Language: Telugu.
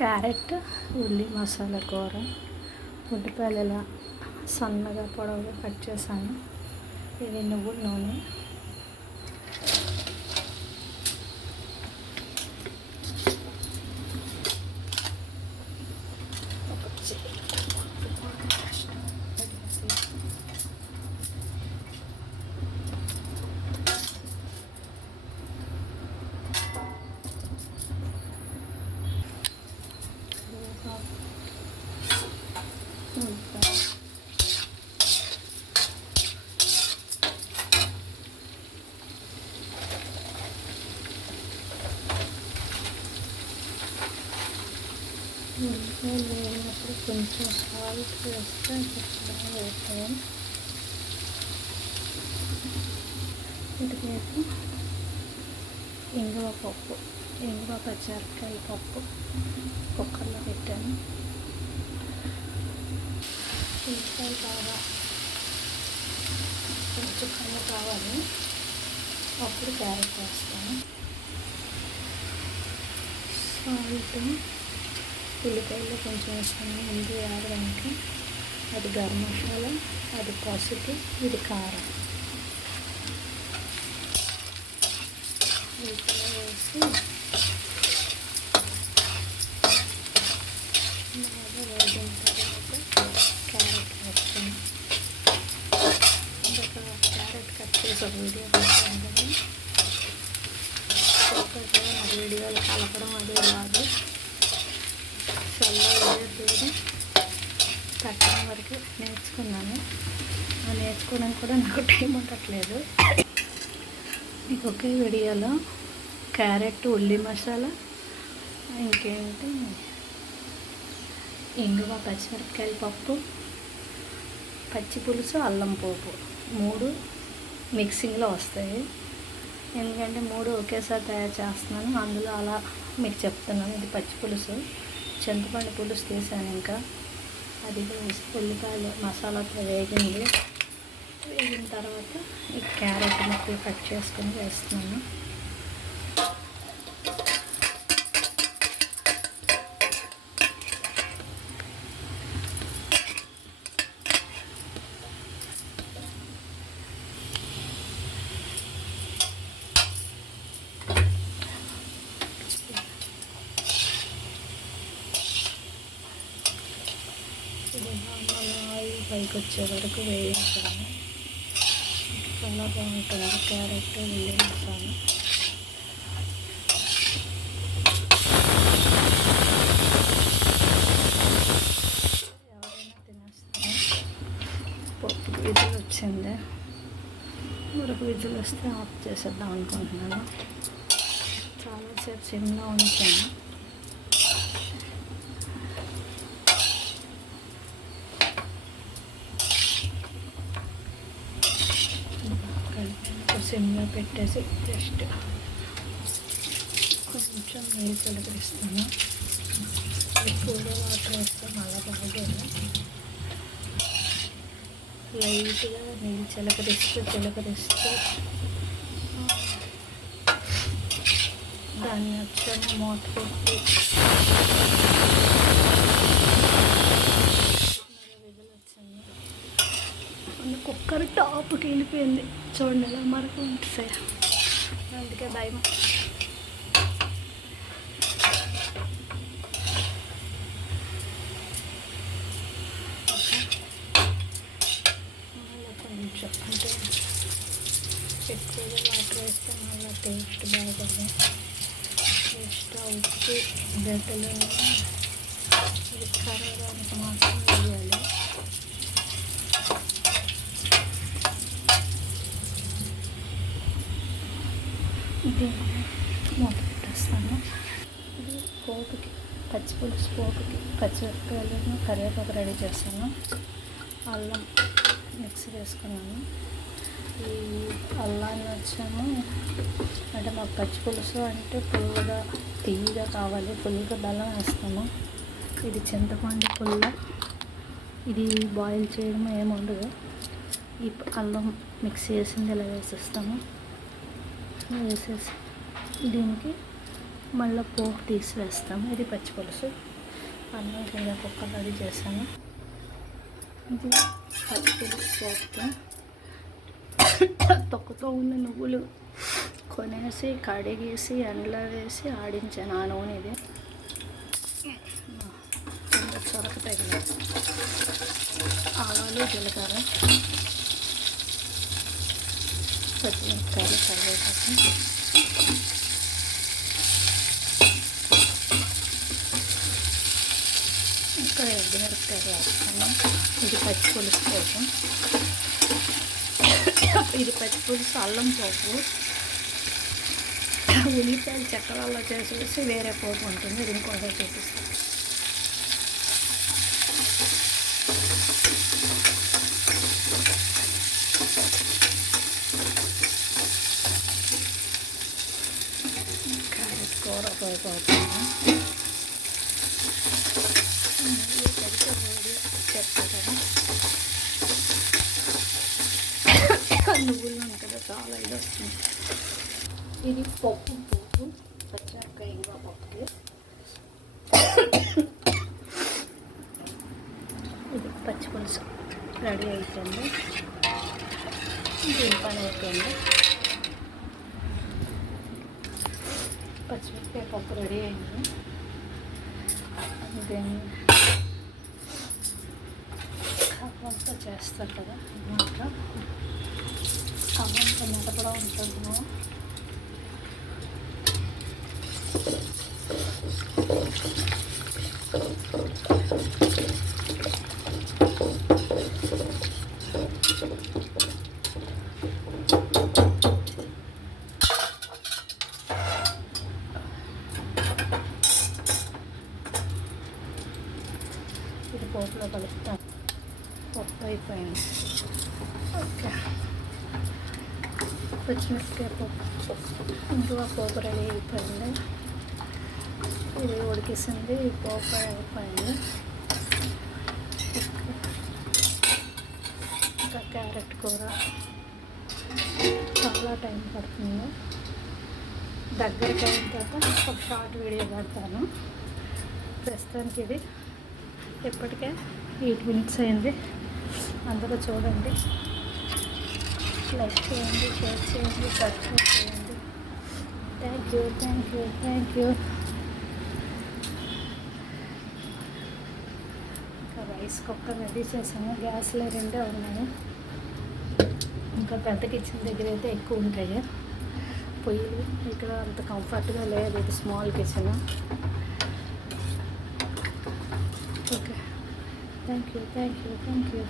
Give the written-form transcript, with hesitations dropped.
క్యారెట్ ఉల్లి మసాలా కూర. ఉల్లిపాయలు ఇలా సన్నగా పొడవుగా కట్ చేశాను. ఇది నువ్వుల నూనె, ఉల్లిపాయలు వేగినప్పుడు కొంచెం సాల్ట్ వేస్తే బాగా వేస్తాం. ఇటువైపు ఇంగువ పప్పు, ఇంగువ పచ్చిమిరపకాయ పప్పు కుక్కర్లో పెట్టాను. ఉల్లిపాయలు బాగా కొంచెం కళ్ళు కావాలి, అప్పుడు క్యారెట్ వేస్తాను. సాల్ట్ ఉల్లిపాయల్లో కొంచెం వేసుకుని ముందు వేయడానికి. అది గరం మసాలా, అది పసుపు, ఇది కారం. ఉల్లిపాయ వేసి బాగా వేగిన తర్వాత క్యారెట్ వేస్తాను. ఇంకా క్యారెట్ కట్ చేసి ఒక వీడియో పెట్టాను కదా, ఒక్కటే నా వీడియోలు కలపడం అది రాదు. చల్లగా తట్టడం వరకు నేర్చుకున్నాను. ఆ నేర్చుకోవడానికి కూడా నాకు టైం ఉండట్లేదు. మీకు ఒకే వీడియోలో క్యారెట్ ఉల్లి మసాలా, ఇంకేంటి ఇంగువ పచ్చిమిరపకాయల పప్పు, పచ్చి పులుసు, అల్లం పోపు 3 మిక్సింగ్లో వస్తాయి. ఎందుకంటే 3 ఒకేసారి తయారు చేస్తున్నాను, అందులో అలా మీకు చెప్తున్నాను. ఇది పచ్చి పులుసు, చింతపండు పులుసు తీసాను. ఇంకా అది ఉల్లిపాయలు మసాలాతో వేగిన తర్వాత ఈ క్యారెట్ ముక్కలు కట్ చేసుకొని వేస్తున్నాను. ఆయిల్ పైకి వచ్చే వరకు వేయించాను. చాలా బాగుంటుంది క్యారెట్ ఉల్లి మసాలా. ఎవరైనా తినేస్తారు. పప్పు విజిల్ వచ్చింది, మరొక విజిల్ వస్తే ఆఫ్ చేసేద్దాం అనుకుంటున్నాను. చాలాసేపు సిమ్లో ఉంచాను. సిమ్లో పెట్టేసి జస్ట్ కొంచెం నీళ్ళు చిలకరిస్తాను. ఎక్కువగా వాటర్ వేస్తే మళ్ళీ బాగోదు. లైట్గా నీళ్ళు చిలకరిస్తూ దాన్ని వచ్చాను మూత పెట్టి విజిల్ వచ్చింది. కుక్కర్ టాప్కి వెళ్ళిపోయింది చూడండి, ఎలా మరకు ఉంటుంది. అందుకే భయం. కొంచెం అంటే ఎక్కువగా వాటర్ వేస్తే మళ్ళీ టేస్ట్ బాగుంటుంది. టేస్ట్ ఉప్పు గడ్డలు ఇది కరగడానికి మాత్రం వేయాలి. దీన్ని మూత పెట్టేస్తాను. ఇది పోపుకి, పచ్చి పులుసు పోపుకి పచ్చిమిరపకాయలను కరివేపాకు రెడీ చేస్తాను. అల్లం మిక్సీ వేసుకున్నాను. ఈ అల్లాన్ని వచ్చాము అంటే మాకు పచ్చి పులుసు అంటే పుల్లగా తీయగా కావాలి, పుల్లగా బెల్లం వేస్తాము. ఇది చింతపండు పుల్ల, ఇది బాయిల్ చేయడం ఏముండదు. ఈ అల్లం మిక్సీ వేసింది ఇలా వేసేస్తాము. వేసేసి దీనికి మళ్ళీ పోపు తీసివేస్తాము. ఇది పచ్చి పులుసు. అన్నం కింద కుక్కర్ రెడీ చేశాను. ఇది పచ్చి పులుసు పోపుతో తొక్కుతో ఉన్న నువ్వులు కొనేసి కడిగేసి ఎండలో వేసి ఆడించాను. ఆ నూనె ఇది సొరకాయ, ఆవాలు, జీలకర్ర, పచ్చిమిరపకాయలు, కరివేపాకు, ఇంకా ఎండుమిరపకాయలు వేస్తాను. ఇది పచ్చి పులుసు పోపు. ఇది పచ్చి పులుసు అల్లం పోపు. ఉల్లిపాయలు చక్రాల్లో చేసేసి వేరే పోపు ఉంటుంది. ఇది ఇంకోటి చూపిస్తాను. క్యారెట్ కూర పోతుంది. నువ్వులు కదా చాలా ఇది వస్తుంది. ఇది పప్పు పోపు, పచ్చిమిరపకాయ, ఇంగువ పప్పు. ఇది పచ్చి పులుసు రెడీ అయిపోయింది. దీని పని అయిపోయింది. పచ్చిమిరపకాయ పప్పు రెడీ అయింది. దీన్ని కవ్వంతో చేస్తారు కదా, అన్నమాట. కవ్వంతో మెడ కూడా ఉంటుంది. ఇది పోపులో కలుపుతాను. పప్పు అయిపోయింది. ఓకే, పచ్చిమిరపకాయ పప్పు ఇంకో పోపు రెడీ అయిపోయింది. ఇది ఉడికేసింది. పోపు అయిపోయింది. ఇంకా క్యారెట్ కూర చాలా టైం పడుతుంది. దగ్గరికి అయిన తర్వాత ఒక షార్ట్ వీడియో పెడతాను. ప్రస్తుతానికి ఇది ఇప్పటికే 8 minutes అయింది. అందరూ చూడండి, లైక్ చేయండి, షేర్ చేయండి, సబ్స్క్రైబ్ చేయండి. Thank you, thank you, thank you. ఇంకా రైస్ కుక్కర్ రెడీ చేసాము. గ్యాస్లో 2 ఉన్నాయి. ఇంకా పెద్ద కిచెన్ దగ్గర అయితే ఎక్కువ ఉంటాయి పొయ్యిలు. ఇక్కడ అంత కంఫర్ట్గా లేదు. ఇది small kitchen. Okay, thank you, thank you, thank you.